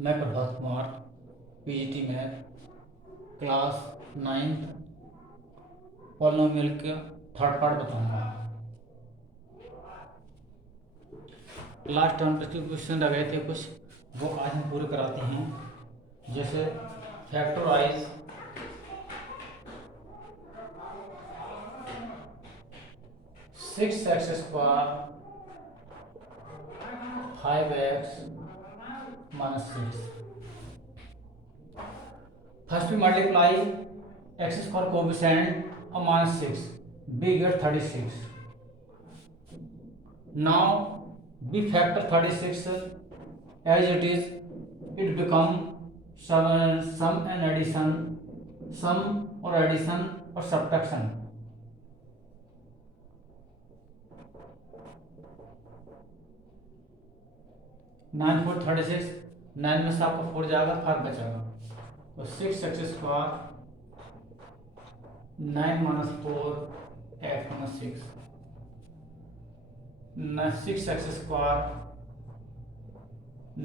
मैं प्रभात कुमार पीजीटी में class 9th polynomial का थर्ड पार्ट बताऊंगा। लास्ट टर्म के क्वेश्चन रह गए थे कुछ, वो आज हम पूरे कराते हैं। जैसे factorise 6x² 5x - 6। First we multiply x² coefficient of -6, we get 36. Now we factor 36 as it is, it become sum and addition, sum or addition or subtraction। 9 4 36, 9 में से आपका 4 जाएगा, 5 बचेगा, तो 6x², 9 - 4 x - 6, 6x²,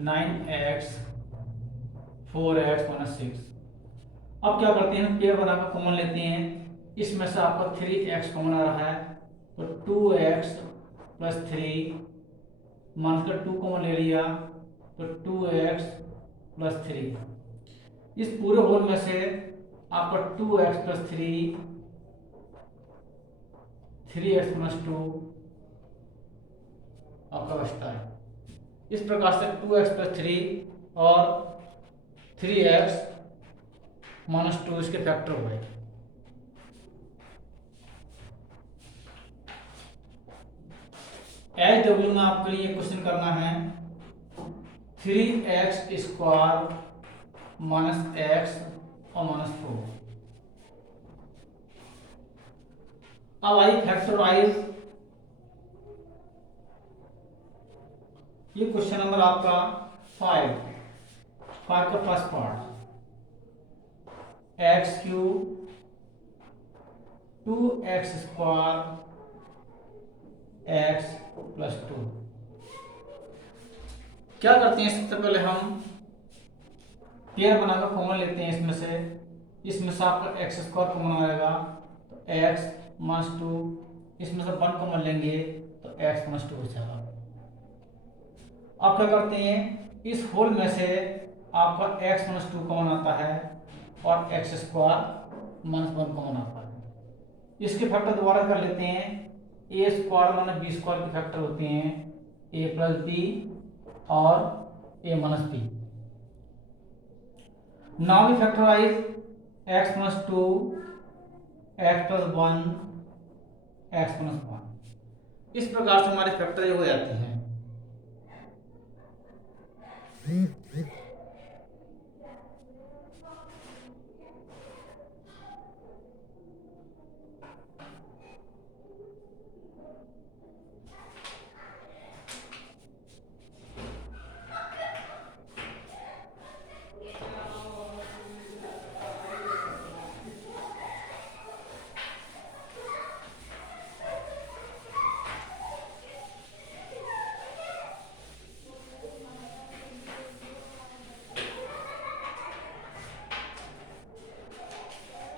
9x 4x - 6। अब क्या करते हैं, पेयर बनाकर कॉमन लेते हैं। इसमें से आपका 3x कॉमन आ रहा है, तो 2x + 3 मानकर 2 कॉमन ले लिया, तो 2x + 3। इस पूरे होल में से आपका 2x + 3, 3x - 2 आपका बचता है। इस प्रकार से 2x + 3 और 3x - 2 इसके फैक्टर हो गए। एच डब्ल्यू में आपके लिए क्वेश्चन करना है 3x² - x और -4। अब आई फैक्टराइज, ये क्वेश्चन नंबर आपका 5 का first part, x³ 2x² x + 2। क्या करते हैं, सबसे पहले हम पेयर बनाकर कॉमन लेते हैं। इसमें से आपका x² कॉमन आएगा, तो x - 2, इसमें से 1 कॉमन लेंगे तो x - 2 बचेगा। अब क्या करते हैं, इस होल में से आपका x - 2 कॉमन आता है और x² - 1 कॉमन आता है। इसके फैक्टर दोबारा कर लेते हैं। a² - b² के फैक्टर होते हैं a + b और a - b। Now we factorise x - 2 x + 1 x - 1। इस प्रकार से हमारे फैक्टर हो जाते हैं।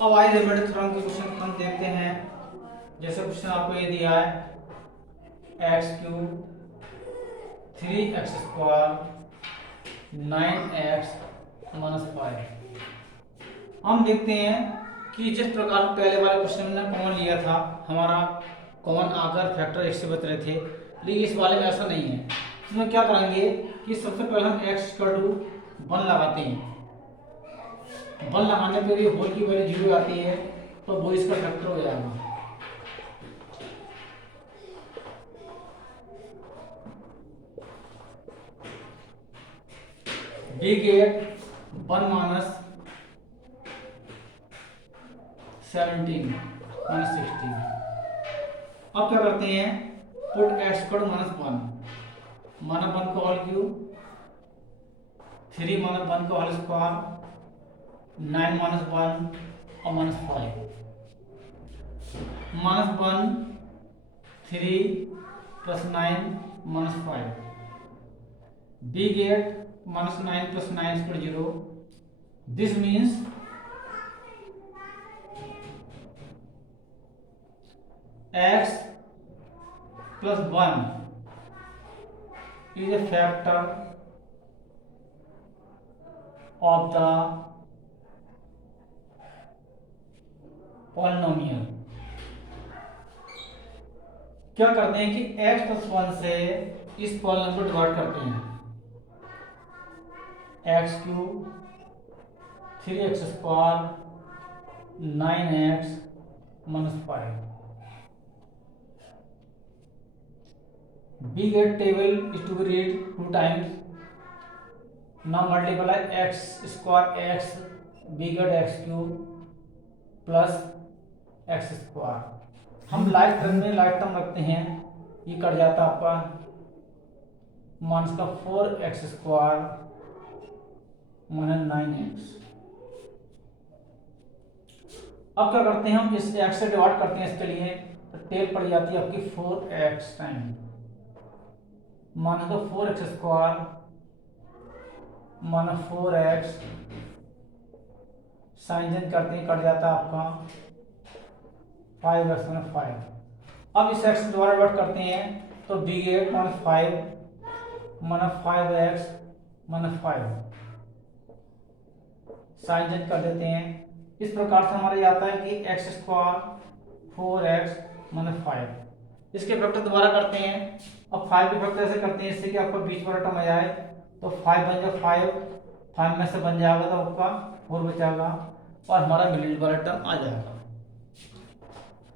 अब आइए रेमेडी थ्योरम के क्वेश्चन हम देखते हैं। जैसे क्वेश्चन आपको ये दिया है x³ 3x² 9x - 5। हम देखते हैं कि जिस प्रकार पहले वाले क्वेश्चन में कॉमन लिया था, हमारा कॉमन आकर फैक्टर x से बच रहे थे, लेकिन इस वाले में ऐसा नहीं है। इसमें क्या करेंगे कि सबसे पहले हम x = 1 लगाते हैं। 1 लगाने पर भी होल की वैल्यू 0 आती है, तो वो इसका फैक्टर हो जाएगा। we get 1 - 17 - 16। अब क्या करते हैं, पुट x² - 1 -1 का होल क्यूब, 3 - 1 का होल स्क्वायर, 9 - 1 और -5। -1 3 + 9 - 5, we get minus 9 plus 9 square 0. This means x plus 1 is a factor of the polynomial. क्या करते हैं कि x plus 1 से इस पॉलिनोमियल को डिवाइड करते हैं। X cube 3x square 9x minus 5. Big table is to be read 2 times. Now multiply x square x bigger x cube plus x square. हम लाइक टर्म में लाइक टर्म रखते हैं, ये कट जाता है आपका माइनस का 4x स्क्वायर माइनस 9x। अब क्या करते हैं, हम इस x से डिवाइड करते हैं इसके लिए, तो टेल पड़ जाती है आपकी 4x टाइम माइनस का 4x square minus 4x sign change करते हैं, कट जाता है आपका 5x माइनस 5। अब इस x से दोबारा डिवाइड करते हैं तो b8 minus 5 minus 5x minus 5 sign change कर देते हैं। इस प्रकार से हमारे आता है कि x स्क्वायर 4x माइनस 5। इसके फैक्टर दोबारा करते हैं। अब 5 के फैक्टर ऐसे करते हैं इससे कि आपका बीच वाला टर्म आ जाए, तो 5 बन जाए 5 में से बन जाएगा तो आपका 4 बचाएगा और हमारा मिडिल वाला टर्म आ जाएगा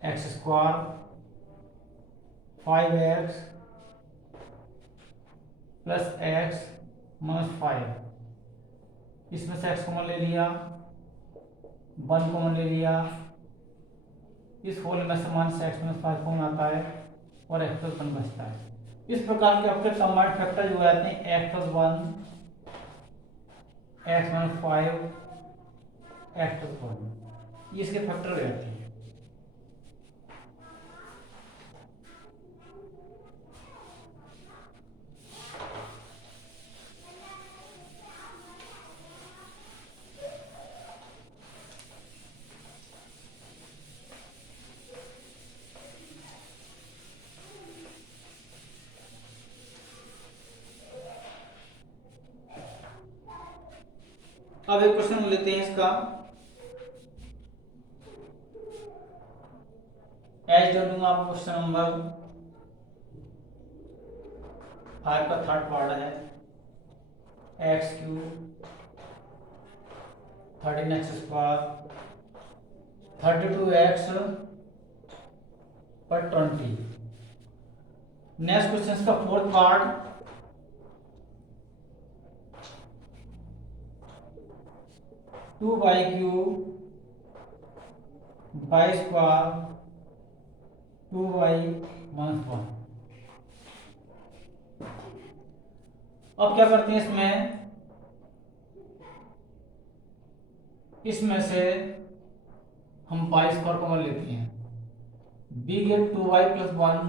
x square 5x plus x minus 5। इसमें से x कॉमन ले लिया, 1 कॉमन ले लिया, इस होल में से माइनस एक्स माइनस 5 कॉमन आता है और x प्लस 1 बचता है। इस प्रकार के आपके कंबाइंड फैक्टर जो आते हैं x plus 1 x minus 5 x plus 1, ये इसके फैक्टर हो जाते हैं। अब एक क्वेश्चन लेते हैं इसका, एच दे दूंगा आपको। क्वेश्चन नंबर 5 का थर्ड पार्ट है, x cube 13x square 32x पर 20। नेक्स्ट क्वेश्चन का fourth part, 2y cube by square 2y minus 1। अब क्या करते हैं इसमें से हम बाई स्क्वायर कॉमन लेते हैं, b गेट 2y प्लस 1,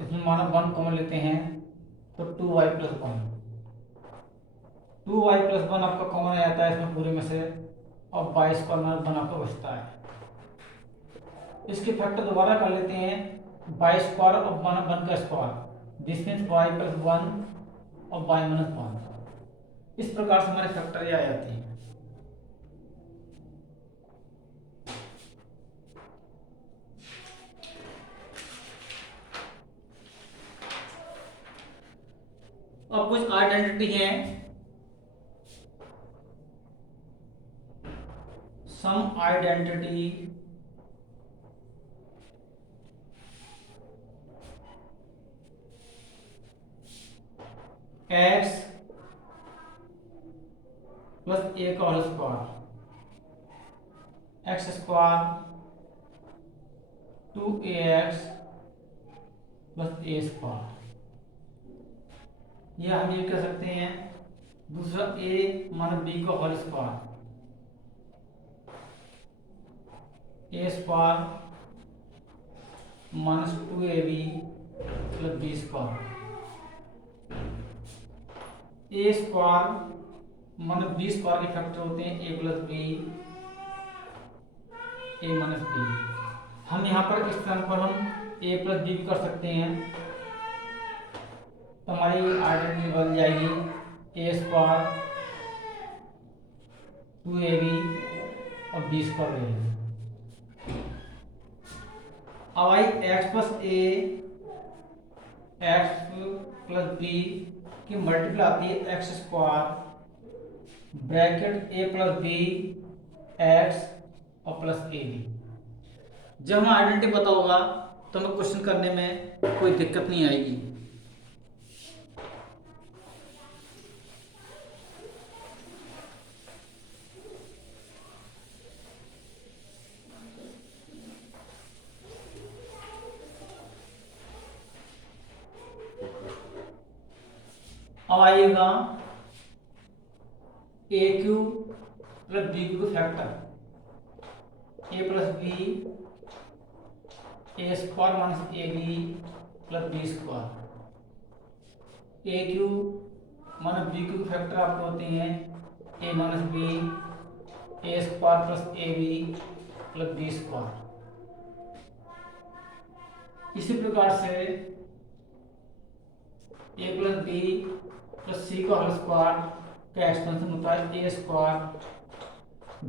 इसमें माना 1 कॉमन लेते हैं तो 2y प्लस 1। 2y प्लस 1 आपका कॉमन आ जाता है इसमें पूरे में से, और बाई स्क्वायर माइनस 1 आपका बचता है। इसके फैक्टर दोबारा कर लेते हैं, बाई स्क्वायर और 1 का square, this means y plus 1 और y माइनस 1। इस प्रकार से हमारे फैक्टर ये आ जाते हैं। अब कुछ आइडेंटिटी हैं, some identity x plus a का whole square, x square 2ax plus a square. यह हम ये कह सकते हैं। दूसरा a माइनस b का whole square, a square minus 2ab plus b square. A square minus b square के फैक्टर होते हैं a plus b, a minus b. हम यहाँ पर इस स्थान पर हम ए प्लस बी भी कर सकते हैं, तो हमारी आइडेंटिटी बन जाएगी ए स्क्वायर 2ab और बी स्क्वायर रहेगी। अब आई x plus a x plus B की मल्टीपल आती है एक्स स्क्वायर ब्रैकेट ए प्लस बी एक्स और प्लस ए बी। जब हमें आइडेंटिटी पता होगा तो हमें क्वेश्चन करने में कोई दिक्कत नहीं आएगी। अब आइएगा a cube plus b cube factor a plus b a square minus a b plus b square. A cube minus b cube factor आपके होते हैं a minus b a square plus a b plus b square. इसी प्रकार से a plus b plus c का whole square का expansion होता है a square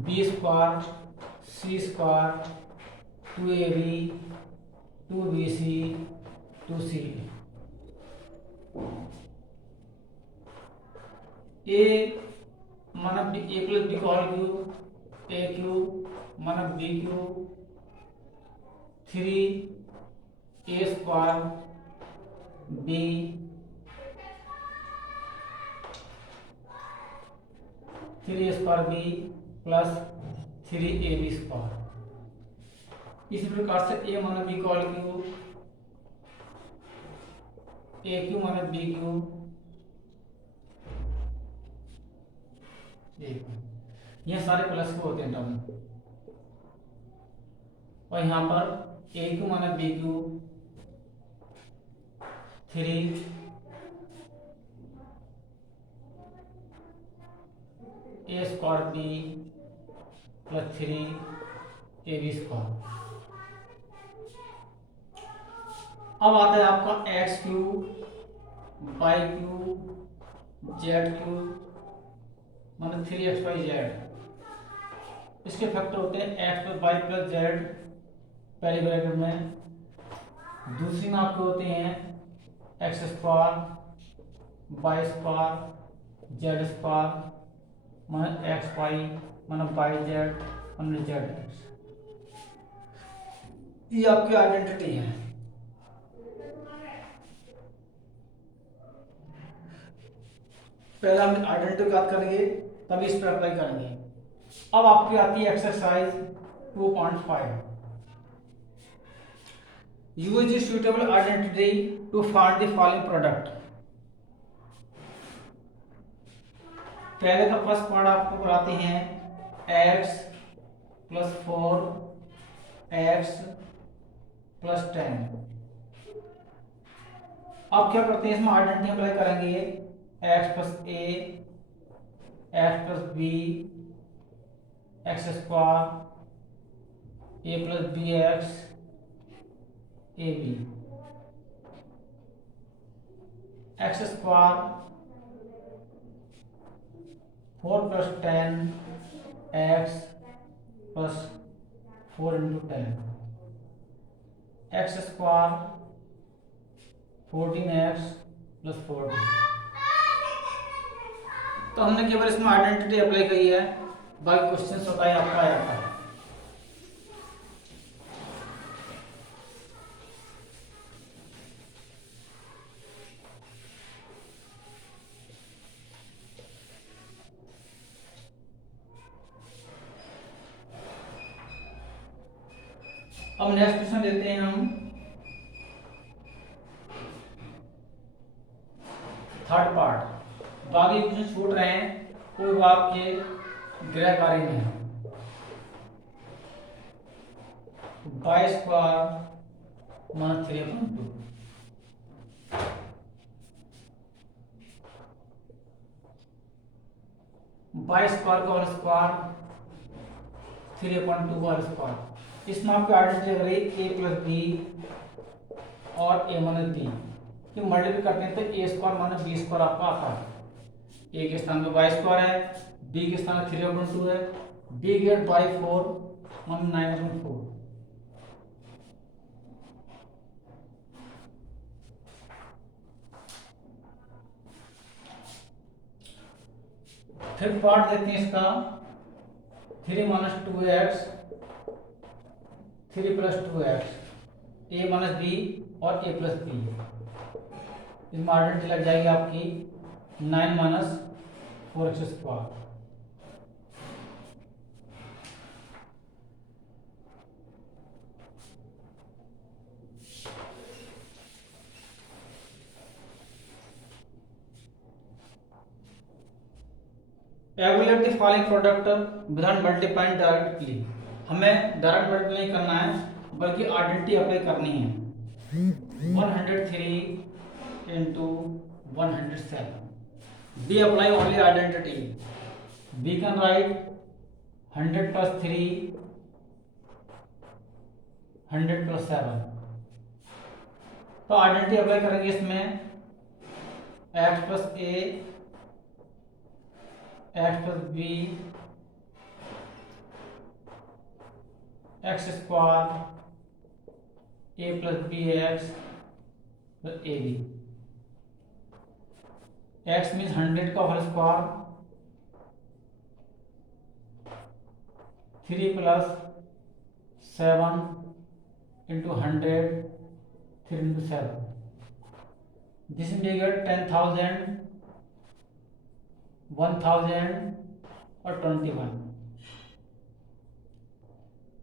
b square c square 2ab 2bc 2c। A माना ए प्लस बी का whole cube a cube माना b cube 3 a square b 3 square b plus 3ab square. इसी प्रकार से ए माइनस बी का whole cube a cube minus b cube, ये सारे plus को होते हैं टर्म, और यहाँ पर a cube minus b cube 3 a square b plus 3ab square. अब आता है आपका x cube y cube z cube minus 3xyz। इसके फैक्टर होते हैं x plus y plus z पहले ब्रैकेट में, दूसरी में आपके होते हैं x square y square z square minus x y minus y z minus z x. ये आपकी आइडेंटिटी है। पहले हम आइडेंटिटी बात करेंगे तभी इस पर अप्लाई करेंगे। अब आपकी आती है exercise 2.5। Use suitable identity to find the following product. पहले का फर्स्ट पॉइंट आपको कराते हैं x प्लस 4 x प्लस 10। अब क्या करते हैं, इसमें आइडेंटिटी अप्लाई करेंगे x plus a x plus b x square a plus b x a b x square 4 plus 10 x plus 4 into 10 x square 14x plus 14। तो हमने केवल इसमें आइडेंटिटी अप्लाई करी है, बाकी क्वेश्चन बताए आपका आया था। अब नेक्स्ट क्वेश्चन लेते हैं हम थर्ड पार्ट। बाकी क्वेश्चन छूट रहे हैं, कोई बात के गृह कार्य में by square minus 3/2। By square का होल स्क्वायर 3/2 का होल स्क्वायर। इसमें आपकी आइडेंटिटी लग रही a प्लस बी और a माइनस बी कि मल्टीप्लाई करते हैं तो a square minus b square आपका आता है। a के स्थान पे बाई स्क्वायर है, b के स्थान पे 3/2 है, b गेट बाई 4 माइनस 9/4। फिर पार्ट देते हैं इसका 3 minus 2x 3 plus 2x a minus b और a प्लस बी। इसमें आइडेंटिटी लग जाएगी आपकी 9 minus 4x square. Evaluate the following product without multiplying directly. हमें डायरेक्ट मल्टीप्लाई नहीं करना है बल्कि आइडेंटिटी अप्लाई करनी है। 103 into 107 we apply only identity. We can write 100 plus 3 100 plus 7। तो आइडेंटिटी अप्लाई करेंगे इसमें x plus a x plus b x square a plus b x plus a b. X means 100 का whole square 3 plus 7 into 100 3 into 7। This में get 10,000 1000 और 21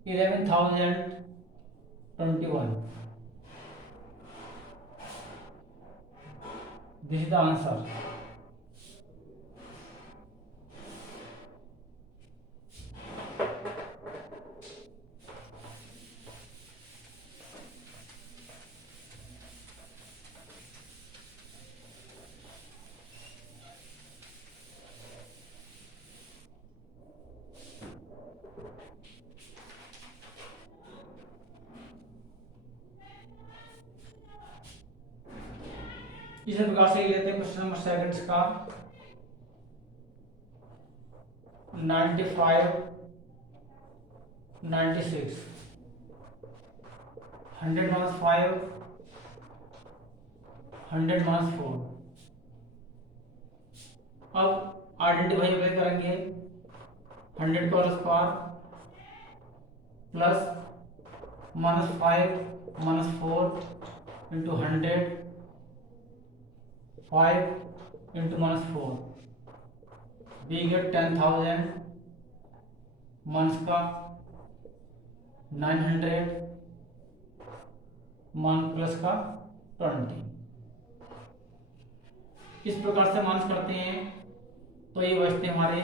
11,021। This is the answer. इसी प्रकार से लेते हैं क्वेश्चन नंबर 7 का 95 96 100 माइनस 5 100 माइनस 4। अब आइडेंटिटी भाई अप्लाई करेंगे 100 का whole square plus minus 5 minus 4 into 100 5 into minus 4। We get 10,000 minus का 900 मान प्लस का 20। इस प्रकार से माइनस करते हैं तो ये बचते हमारे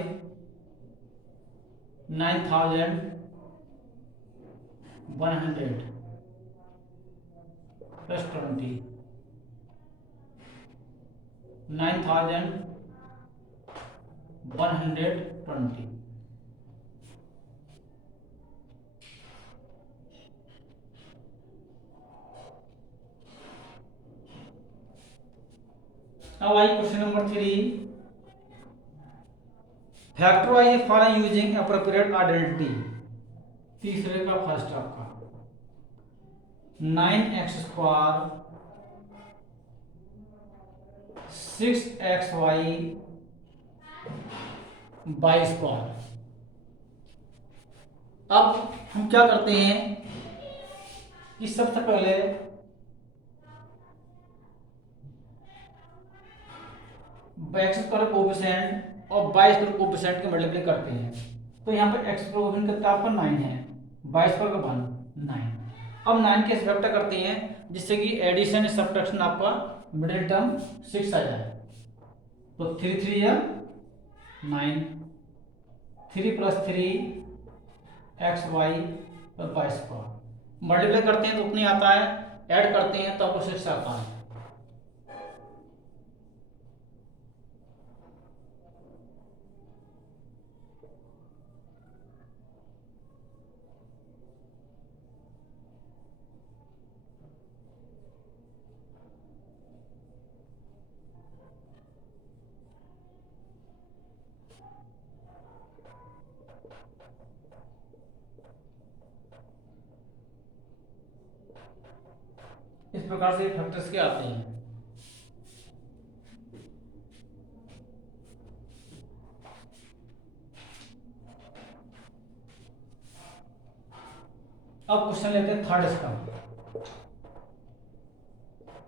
9,100 प्लस 20 9,120। अब आई question number 3। Factorise following using appropriate identity. तीसरे का फर्स्ट आपका 9x square 6xy by square. अब हम क्या करते हैं कि सबसे पहले एक्स स्क्वायर कोएफिशिएंट और बाई स्क्वायर कोएफिशिएंट के मल्टीप्लाई करते हैं। तो यहाँ पर एक्स कोएफिशिएंट कितना आपका 9 है, बाई स्क्वायर का 1 9। अब 9 के सब्ट्रैक्ट करते हैं जिससे कि एडिशन सब्ट्रैक्शन आपका मिडिल टर्म 6 आ जाए। तो 3 3 या 9 3 plus 3 x y plus y square. Multiply करते हैं तो उतनी आता है, ऐड करते हैं तो आपको 6 आता है। प्रकार से फैक्टर्स के आते हैं। अब क्वेश्चन लेते हैं थर्ड इसका,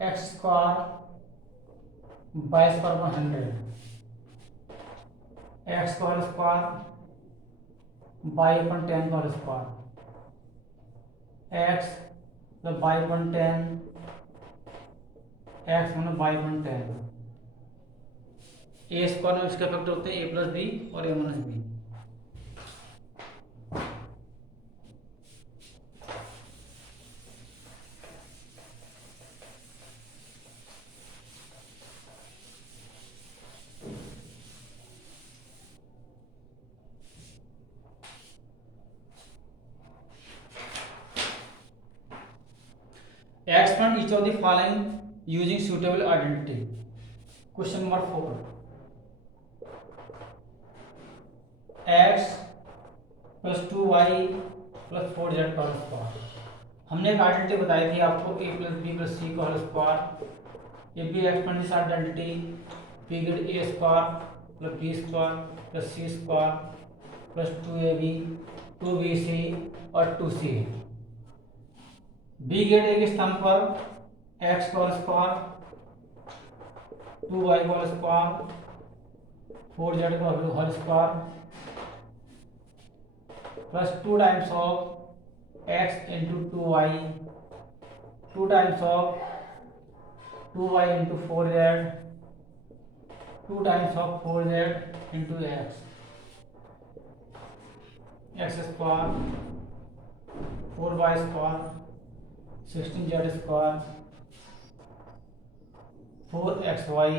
x square by square upon 100, x का होल स्क्वायर बाई अपॉन 10 का होल स्क्वायर, एक्स मतलब बाई अपॉन 10, एक्स मतलब बाई अपॉन 10, ए स्क्वायर में इसके फैक्टर होते हैं ए प्लस बी और a minus b. Expand each of the following using suitable identity. Question number 4, x plus 2y plus 4z का whole square. हमने एक identity बताई थी आपको a plus b plus c का होल स्क्वायर। ये भी expand this identity figure a square plus b square plus c square plus 2ab 2bc और 2c। बी गेट एक स्थान पर x का होल स्क्वायर 2y का होल स्क्वायर 4z का whole square plus 2 times of x into 2y 2 times of 2y into 4z 2 times of 4z into x square 4y square 16z square 4xy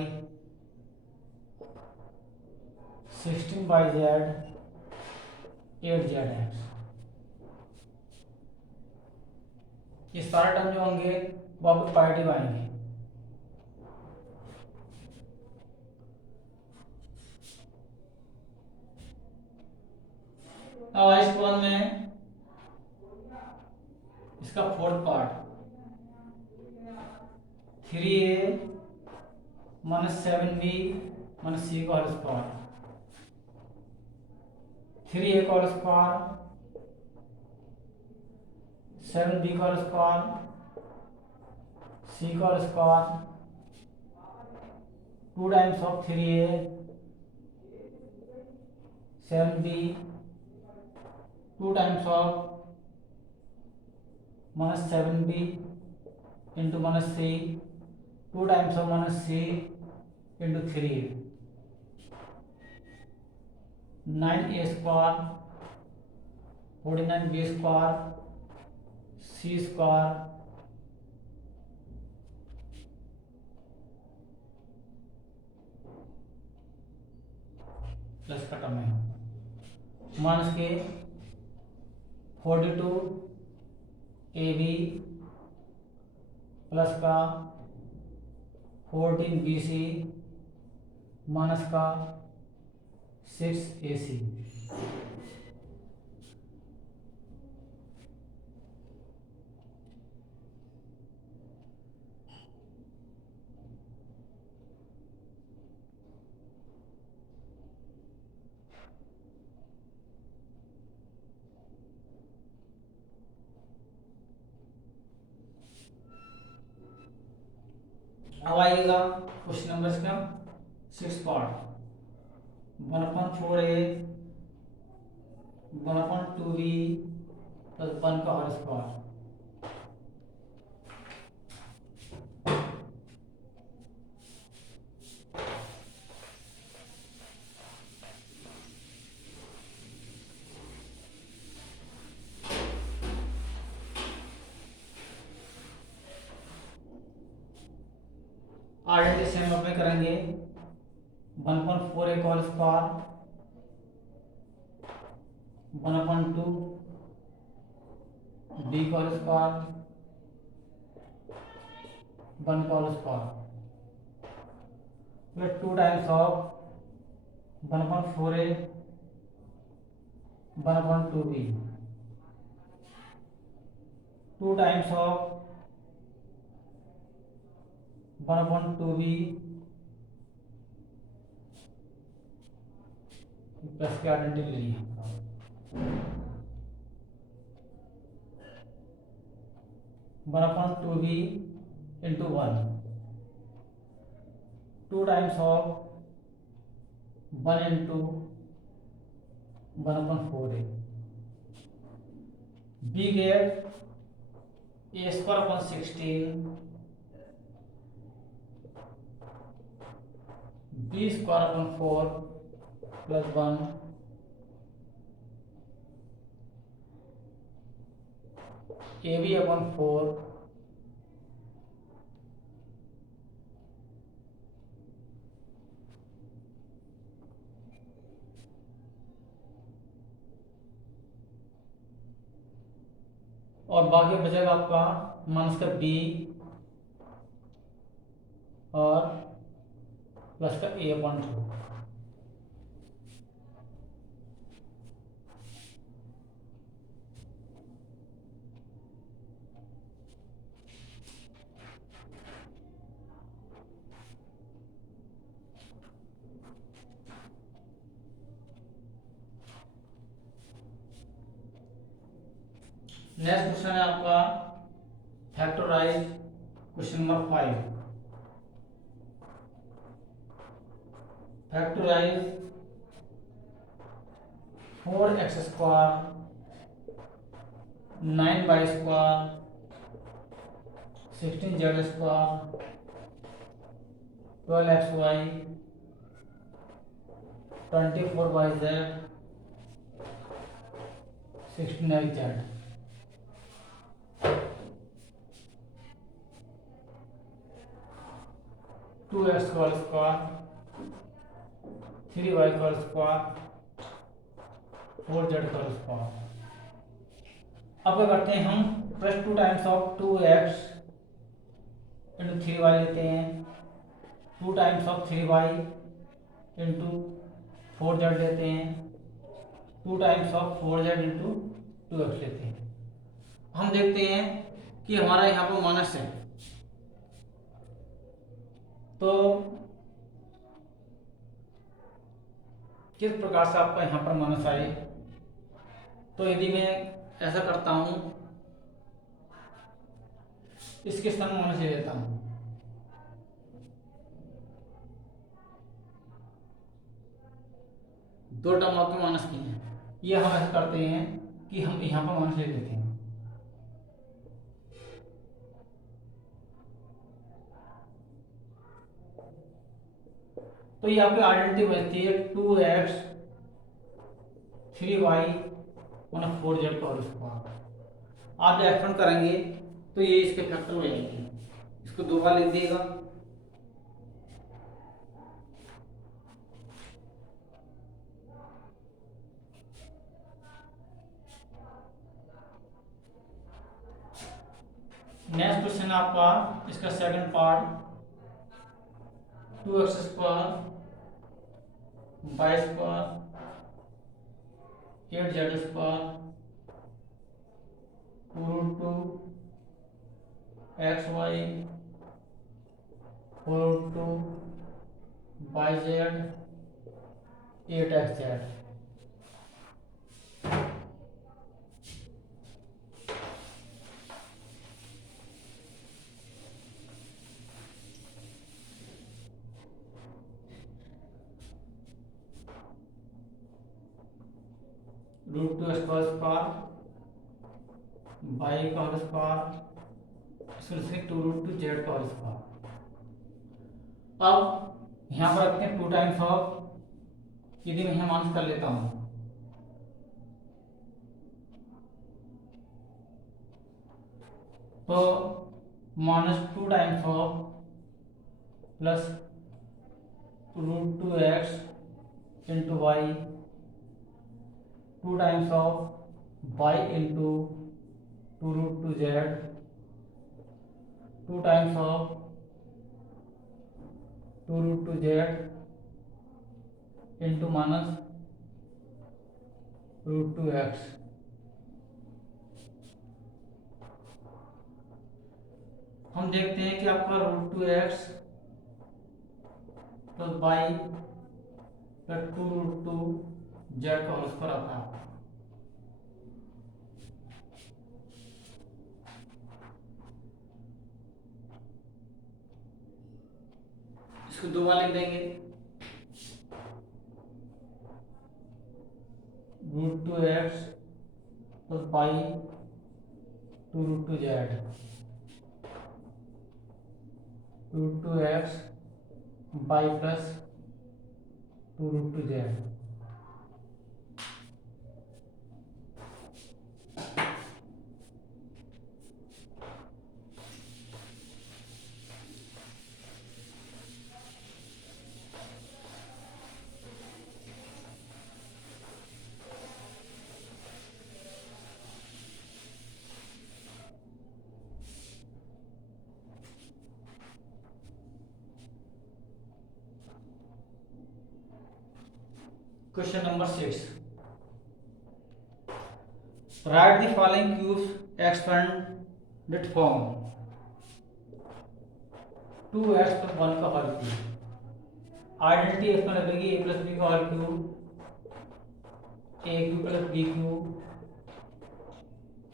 16yz 8zx। ये सारे term जो होंगे वो आपको positive आएंगे। अब इस वन में इसका fourth part 3a minus 7b minus c का होल स्क्वायर 3a का होल स्क्वायर 7b का होल स्क्वायर c का whole square 2 times of 3a 7b 2 times of minus 7b into minus c 2 times of minus c into 3a 9a square 49b square c square plus का term है minus के 42ab plus का 14bc minus का 6ac। अब आइएगा question number इसका 6 part 1/4a 1/2b plus 1 का whole square. Identity same apply करेंगे 1/4a का होल स्क्वायर 1/2 b का होल स्क्वायर 1 का whole square plus 2 times of 1/4a 1/2b 2 times of 1/2b plus की आइडेंटिटी ले लिया 1/2b into 1 2 times of 1 into 1/4a b get a square upon 16 b square upon 4 plus 1 ab upon 4 और बाकी बचेगा आपका minus का b और plus का a अपॉन 2। नेक्स्ट क्वेश्चन है आपका factorise question number 5। Factorise 4x square 9y square 16z square 12xy 24yz 16xz 2x square 3y square 4z square. अब क्या करते हैं हम plus 2 times of 2x into 3y लेते हैं 2 times of 3y into 4z लेते हैं 2 times of 4z into 2x लेते हैं। हम देखते हैं कि हमारा यहाँ पर माइनस है तो किस प्रकार से आपका यहाँ पर माइनस आए। तो यदि मैं ऐसा करता हूं इसके स्थान माइनस ले लेता हूं दो टर्म आपके माइनस की हैं। ये हम ऐसा करते हैं कि हम यहाँ पर माइनस ले लेते हैं तो ये आपकी आइडेंटिटी बचती है 2x 3y 4z का स्क्वायर। आप जब एक्सपेंड करेंगे तो ये इसके फैक्टर हो जाएंगे। इसको दो बार लिख दिएगा नेक्स्ट क्वेश्चन आपका इसका second part 2x square y square 8z square 2√2 xy 4√2 yz 8xz। √2 square y का होल स्क्वायर फिर 2√2 z का होल स्क्वायर। अब यहाँ पर रखते हैं 2 टाइम्स ऑफ यदि मैं यहाँ माइनस कर लेता हूँ तो -2 times of plus √2x into y 2 times of y into 2√2z 2 times of 2√2z into minus √2x। हम देखते हैं कि आपका √2x plus y plus 2√2 z का होल स्क्वायर आता है। इसको दो बार लिख देंगे, √2x plus y 2√2z, √2x y plus 2√2z। Question number 6. Write the following cubes expanded form. 2x plus 1 का होल क्यूब। आइडेंटिटी एक्सपेंड करेगी a प्लस b का whole cube, a cube plus b cube,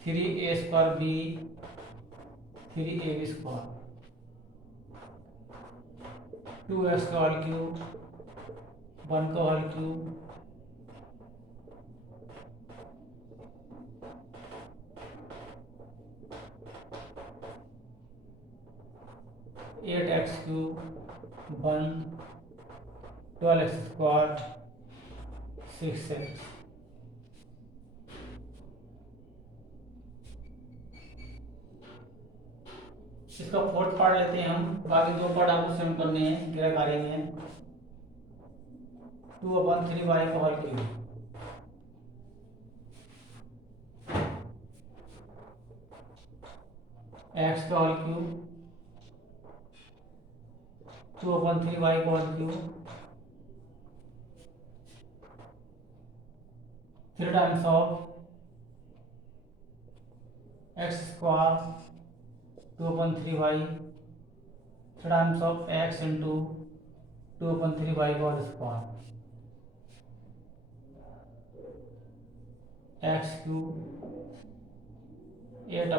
3a square b 3ab square, 2x का whole cube, 1 का whole cube, 8x cube 1, 12x square 6x। इसका fourth part लेते हैं हम, बाकी दो पार्ट आपको स्वयं करने हैं क्रिया कार्य में। 2/3y का होल क्यूब, x का होल क्यूब, 2/3y का whole cube, 3 times of x square 2/3y, 3 times of x into 2/3y का होल स्क्वायर, x क्यूब 8